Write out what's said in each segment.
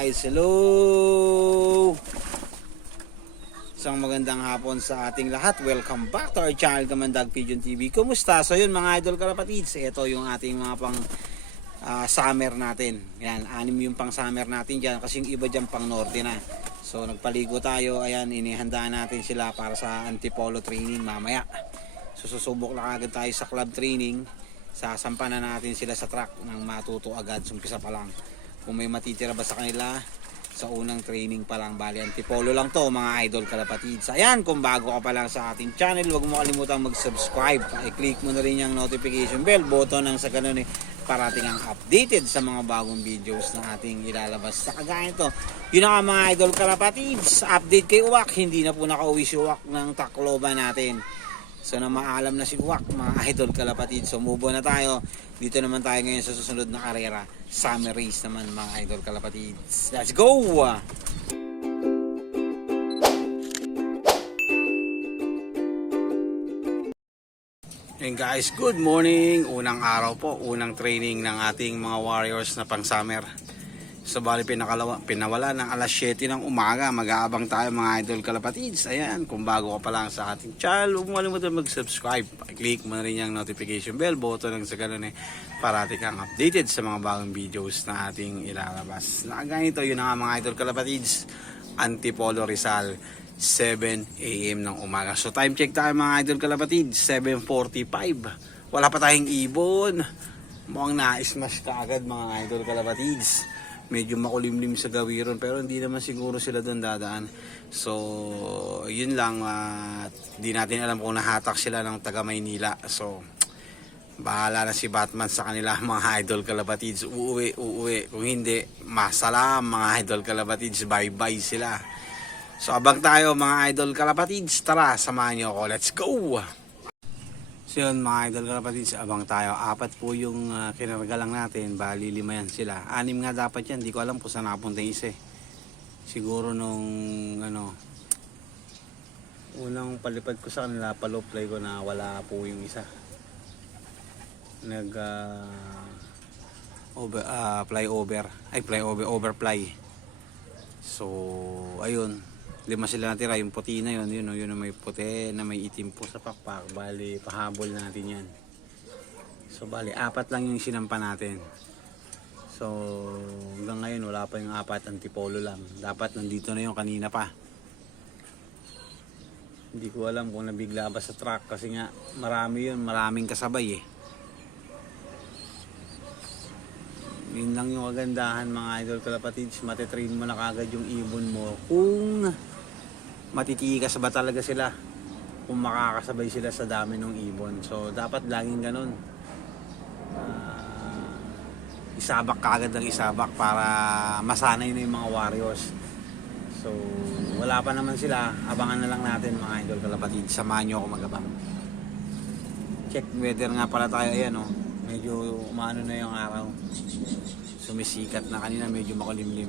guys, hello! Isang magandang hapon sa ating lahat. Welcome back to our channel, Kamandag Pigeon TV. Kumusta? So yun mga idol kalapatids, ito yung ating mga pang summer natin. Yan, 6 yung pang summer natin dyan kasi yung iba dyan pang norte na. So nagpaligo tayo, ayan, inihandaan natin sila para sa antipolo training mamaya. So susubok lang agad tayo sa club training. Sasampa na natin sila sa track nang matuto agad, umpisa pa lang. Kung may matitira ba sa kanila sa unang training pa lang, bali antipolo lang to mga idol kalapatids. Ayan, kung bago ka pa lang sa ating channel, huwag mo kalimutang mag-subscribe. I-click mo na rin yung notification bell button nang sa ganun parating ang updated sa mga bagong videos na ating ilalabas. Sa kagaya nito, yun na mga idol kalapatids, update kay Uwak. Hindi na po nakauwi si Uwak ng Tacloban natin. So na maalam na si Uwak mga idol kalapatid. So move on na tayo. Dito naman tayo ngayon sa susunod na karera. Summer race naman mga idol kalapatid. Let's go! And guys, good morning. Unang araw po, unang training ng ating mga warriors na pang summer. So bali pinawala ng alas 7 ng umaga. Mag-aabang tayo mga idol kalapatids. Ayan, kung bago ka pa lang sa ating channel, huwag mo kalimutan mag-subscribe. I-click mo na rin yung notification bell button ng sa ganun parating kang updated sa mga bagong videos na ating ilalabas. Nakaganito, yun na nga mga idol kalapatids. Antipolo Rizal, 7 AM ng umaga. So time check tayo mga idol kalapatids, 7:45. Wala pa tayong ibon. Mukhang na-smash ka agad mga idol kalapatids. Medyo makulimlim sa gawiron pero hindi naman siguro sila doon dadaan. So yun lang, di natin alam kung nahatak sila ng taga Maynila. So bahala na si Batman sa kanila mga idol kalapatids. Uuwi. Kung hindi, masalam mga idol kalapatids. Bye bye sila. So abang tayo mga idol kalapatids. Tara, samahan nyo ako. Let's go! So yun mga idol kalapatids, abang tayo. 4 po yung kinarga lang natin. Bali 5 yan sila. 6 nga dapat yan. Di ko alam kung saan napunta yung isa. Siguro nung unang palipad ko sa kanila, paloply ko na wala po yung isa. Overfly. So ayun, 5 sila natira. Yung puti na yun na may puti na may itim po sa pakpak. Bali pahabol natin yan. So bali 4 lang yung sinampa natin. So hanggang ngayon wala pa yung 4, antipolo lang. Dapat nandito na yung kanina pa. Hindi ko alam kung nabigla ba sa track kasi nga maraming kasabay Yun lang yung kagandahan mga idol kalapatids. Matitrain mo na kagad yung ibon mo kung matitikas ba talaga sila, kung makakasabay sila sa dami ng ibon. So dapat laging ganun, isabak kagad ng isabak para masanay na yung mga warriors. So wala pa naman sila, abangan na lang natin mga idol kalapatids. Samahan nyo ako magabang. Check weather nga pala tayo. Ayan medyo umano na yung araw, sumisikat na. Kanina medyo makulimlim.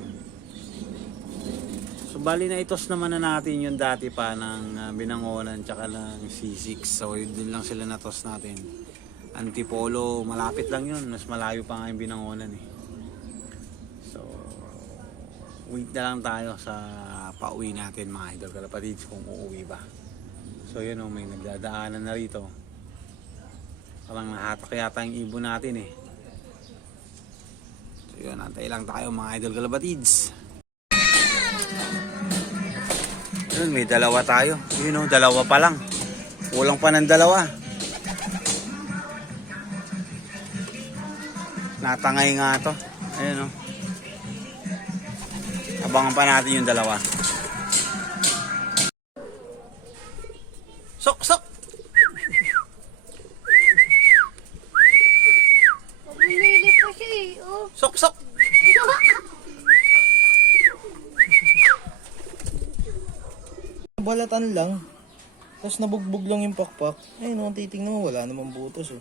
So bali na itos naman na natin yung dati pa ng Binangonan tsaka ng C6. So yun lang sila natos natin. Antipolo malapit lang yun, mas malayo pa nga yung Binangonan So wait na lang tayo sa pauwi natin mga idol kalapatids kung uuwi ba. So yun may nagdadaanan na rito. Parang nahatak yata yung ibon natin So yun, antay lang tayo mga idol kalapatids. Yun, may dalawa tayo. Yun dalawa pa lang. Kulang pa ng dalawa. Natangay nga to. Ayun abangan pa natin yung dalawa. Sok! Sok! Balatan lang. Tapos nabugbog lang yung pakpak. Ayun titingnan mo, wala namang butos